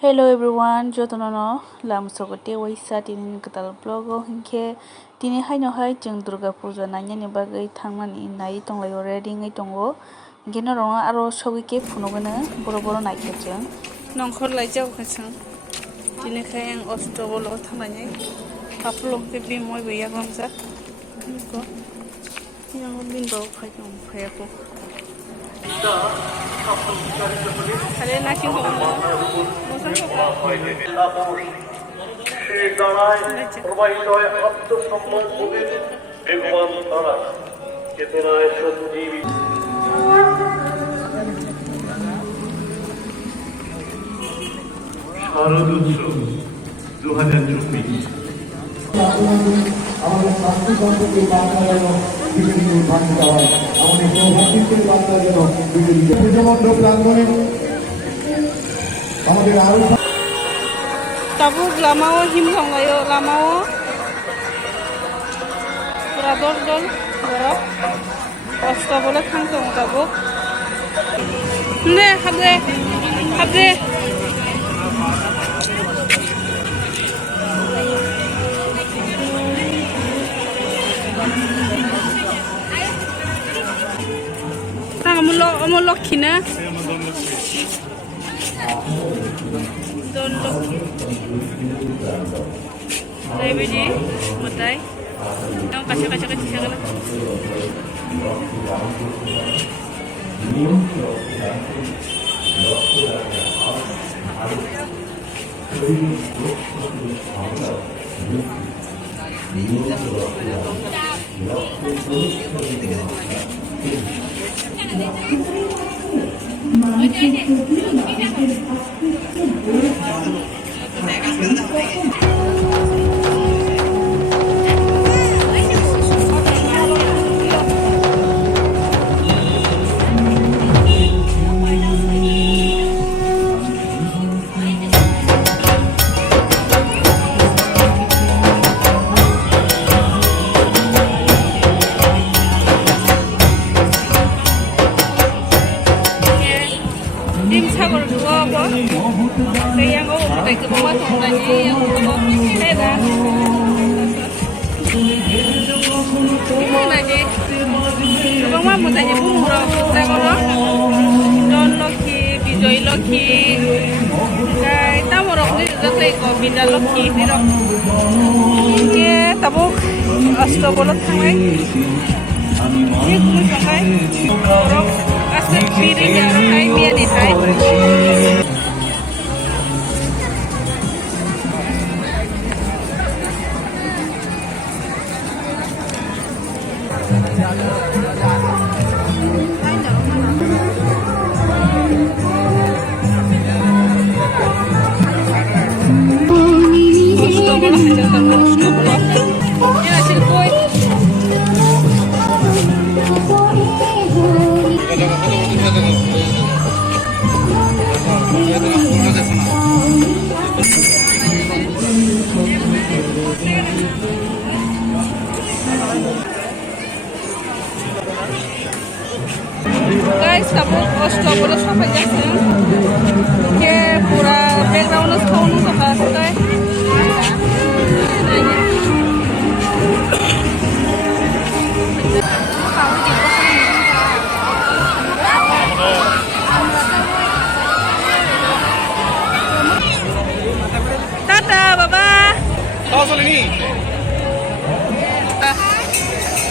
Hello everyone, jotono lamsogote waisa tini ketal vlogo hingke tini haino hai jeng Durga Puja nanya ni bagai thangmani nai tonglayo ready ngai tongo hingke norong aro sogi ke phunogone boro boro naike jeng nongkhor laijak khachang tini khai ang ostobolo thangnai papulo ke bimoy beya gongja ko yang bindo khai tong phayako আরে নাকি প্রবাহিত হয় আত্মসম্মান বোধের বেগবান ধারা চেতনায় সঞ্জীবী শারদ উৎসব 2024 আমাদের স্বাস্থ্যতন্ত্রকে বার্তা যেন বিভিন্ন ভাঙতে হয় আমাদের সৌভাগ্যের বার্তা যেন বিভিন্ন পুজোমণ্ডপ প্রাঙ্গণে আমাদের আরো tabuk lamao him thonglayo lamao pura dol dol borok kosto bole thang tong tabuk ne habe Amul lokhi na don lokhi dai beji mutai nang kaca segala tabuk astobolo thangai ni kumu sakai borok asat piri aro kai miani thai guys, tabuk ostobolo sampai jasa ke pura background sound sampai sekai tata baba tahu soal ini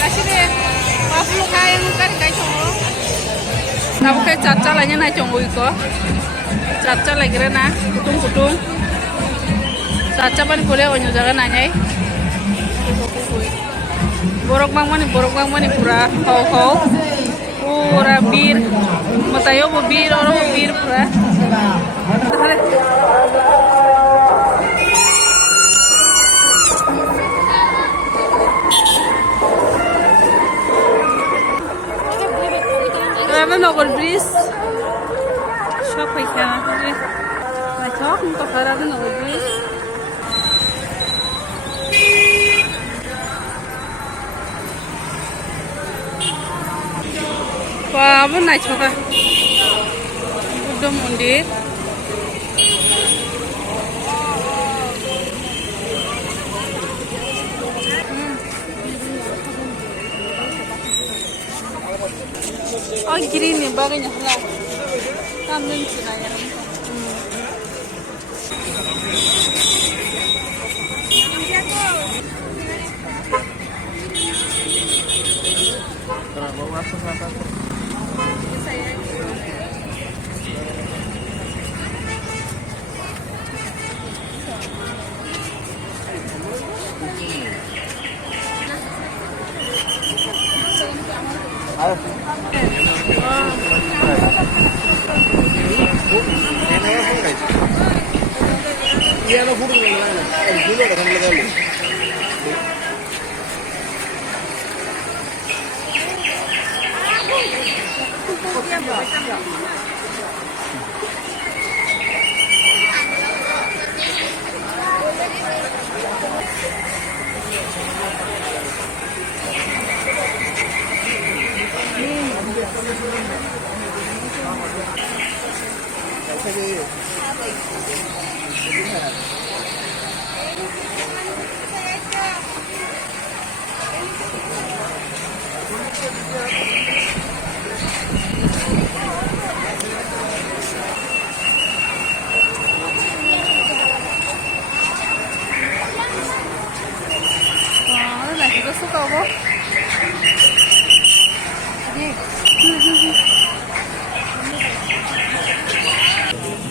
kasih deh papulo kain kai chongo nabo kai chacha lanya nai chongo iko chacha lagi na kutung chacha pan kule onyo jaga nanyai borok bang mani pura pura bir matayo bo bir oro bo bir pura नगर bridge सब फैखाना नायथक क'क्राझार नगर bridge बाबो नायथका बुद्ध मन्दिर Oh, green nih bagainya lah. Kambing senaya.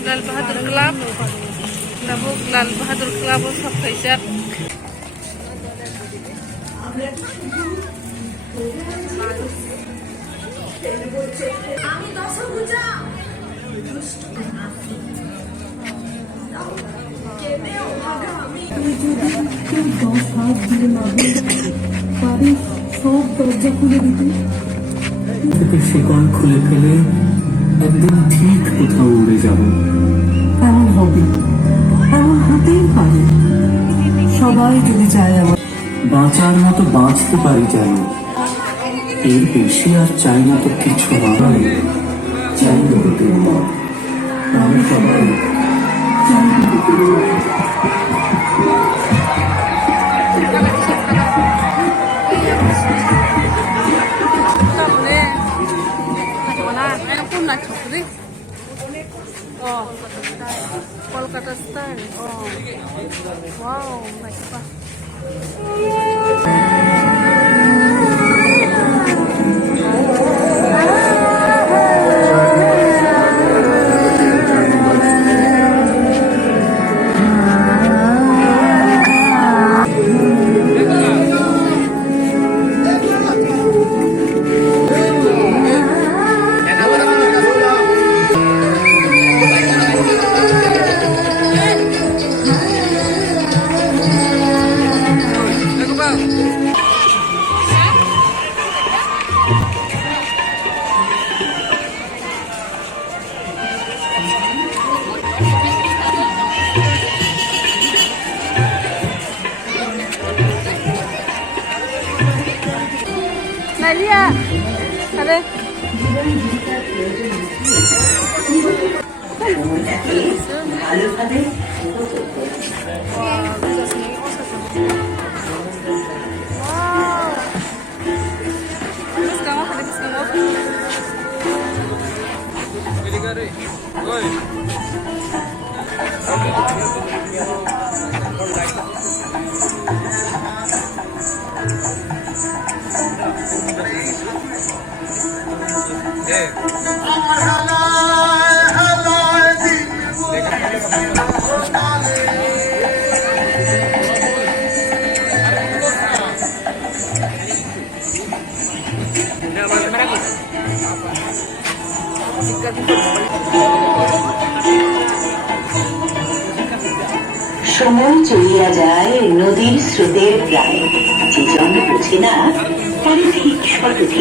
Lal Bahadur club Lal Bahadur club सब फैसा শিকল খুলে ফেলে একদিন ঠিক কোথাও উড়ে যাব। এমন হবে, এমন হতেই পারে। সবাই যদি চায় আমার বাঁচার মতো বাঁচতে পারি যেন, এর বেশি আর চাই না তো কিছু নয়। চাই না হতে আমি সবাই চাই না হতে Kolkata style. Oh, wow, nice. Nadia, ada. সময় চলিয়া যায় নদীর স্রোতের প্রায়, যে জন বোঝে না তার ঠিক সঠিক।